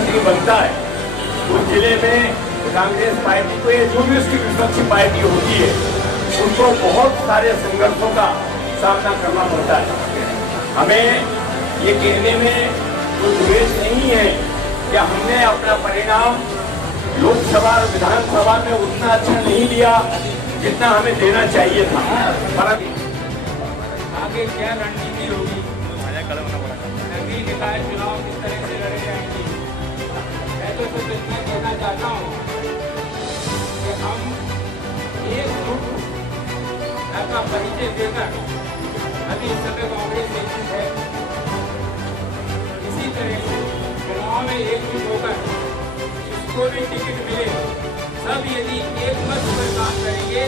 मुख्यमंत्री बनता है उस जिले में कांग्रेस पार्टी को, जो भी उसकी विपक्षी पार्टी होती है, उनको बहुत सारे संघर्षों का सामना करना पड़ता है। हमें ये कहने में कोई द्वेष नहीं है कि हमने अपना परिणाम लोकसभा और विधानसभा में उतना अच्छा नहीं दिया जितना हमें देना चाहिए था। पर आगे क्या रणनीति होगी, नगरीय निकाय चुनाव किस तरह से लड़े जाएंगे। मैं तो सिर्फ इतना कहना चाहता हूँ कि हम एक ग्रुप का परिचय देकर, अभी इस समय कांग्रेस एकजुट है, इसी तरह से चुनाव में एकजुट होकर जिसको भी टिकट मिले, सब यदि एक मत पर काम करेंगे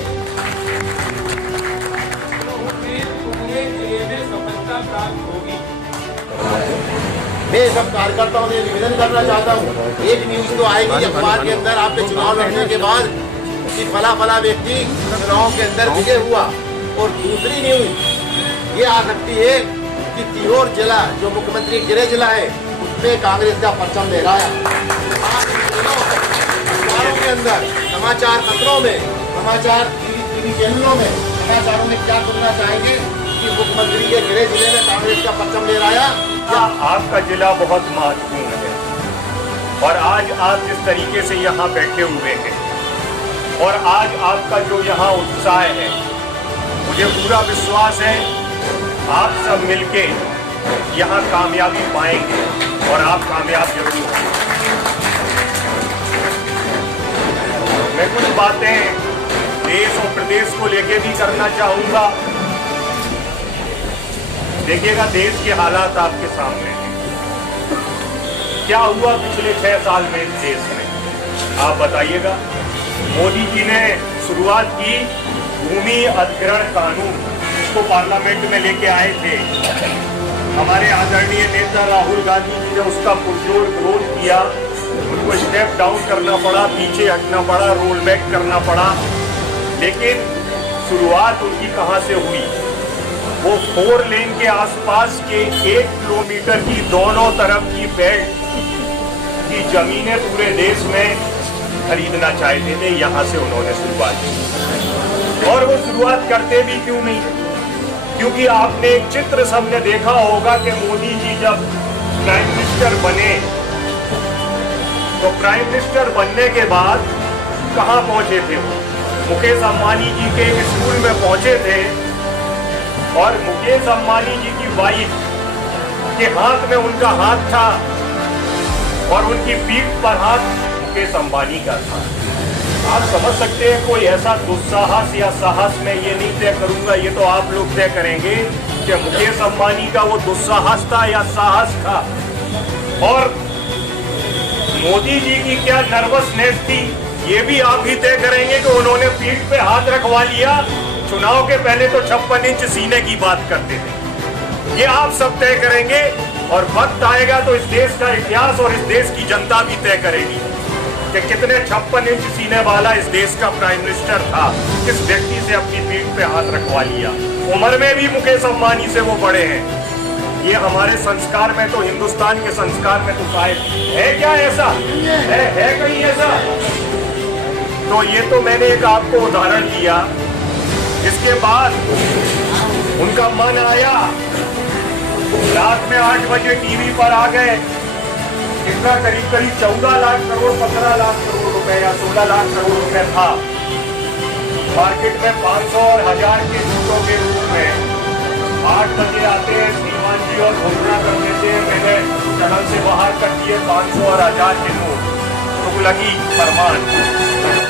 तो उन्हें पूरे जिले में सफलता प्राप्त होगी। मैं सब कार्यकर्ताओं से निवेदन करना चाहता हूँ, एक न्यूज तो आएगी अखबार के अंदर आपके चुनाव लड़ने के बाद कि फला फला व्यक्ति चुनाव के अंदर विजय हुआ, और दूसरी न्यूज ये आ सकती है कि सीहोर जिला जो मुख्यमंत्री गृह जिला है उसमें कांग्रेस का परचम लहराया। अखबारों के अंदर, समाचार पत्रों में, समाचार टीवी चैनलों में, समाचारों में क्या सुनना चाहेंगे कि मुख्यमंत्री के गृह जिले में कांग्रेस का परचम लहराया। आपका जिला बहुत महत्वपूर्ण है और आज आप जिस तरीके से यहाँ बैठे हुए हैं और आज आपका जो यहाँ उत्साह है, मुझे पूरा विश्वास है आप सब मिलके यहाँ कामयाबी पाएंगे और आप कामयाब जरूर होंगे। मैं कुछ बातें देश और प्रदेश को लेके भी करना चाहूँगा। देखिएगा, देश के हालात आपके सामने हैं। क्या हुआ पिछले 6 साल में इस देश में, आप बताइएगा। मोदी जी ने शुरुआत की भूमि अधिग्रहण कानून, इसको पार्लियामेंट में लेके आए थे। हमारे आदरणीय नेता राहुल गांधी जी ने उसका पुरजोर विरोध किया, उनको स्टेप डाउन करना पड़ा, पीछे हटना पड़ा, रोल बैक करना पड़ा। लेकिन शुरुआत उनकी कहाँ से हुई? वो 4 लेन के आसपास के 1 किलोमीटर की दोनों तरफ की बेल्ट की जमीनें पूरे देश में खरीदना चाहते थे। यहाँ से उन्होंने शुरुआत की, और वो शुरुआत करते भी क्यों नहीं? क्योंकि आपने एक चित्र सबने देखा होगा कि मोदी जी जब प्राइम मिनिस्टर बने तो प्राइम मिनिस्टर बनने के बाद कहाँ पहुंचे थे? वो मुकेश अंबानी जी के स्कूल में पहुंचे थे, और मुकेश अंबानी जी की वाइफ के हाथ में उनका हाथ था और उनकी पीठ पर हाथ मुकेश अंबानी का था। आप समझ सकते हैं, कोई ऐसा दुस्साहस या साहस में ये नहीं तय करूंगा, ये तो आप लोग तय करेंगे कि मुकेश अंबानी का वो दुस्साहस था या साहस था, और मोदी जी की क्या नर्वसनेस थी, ये भी आप ही तय करेंगे कि उन्होंने पीठ पे हाथ रखवा लिया। चुनाव के पहले तो 56 इंच सीने की बात करते थे। ये आप सब तय करेंगे, और वक्त आएगा तो इस देश का इतिहास और इस देश की जनता भी तय करेगी कि कितने 56 इंच सीने वाला इस देश का प्राइम मिनिस्टर था, किस व्यक्ति से अपनी पीठ पे हाथ रखवा लिया। उम्र में भी मुकेश अंबानी से वो बड़े हैं। ये हमारे संस्कार में तो, हिंदुस्तान के संस्कार में तो शायद है क्या ऐसा है कहीं ऐसा? तो ये तो मैंने एक आपको उदाहरण दिया। इसके बाद उनका मन आया, रात में 8 बजे टीवी पर आ गए। कितना करीब 14 लाख करोड़, 15 लाख करोड़ रुपए या 16 लाख करोड़ रुपए था। मार्केट में 500 और 1000 के नोटों के रूप में 8 बजे आते हैं श्रीमान जी और घोषणा कर देते हैं, मैंने चैनल से बाहर कर दिए 500 और 1000 के नोट। तुगलकी फरमान।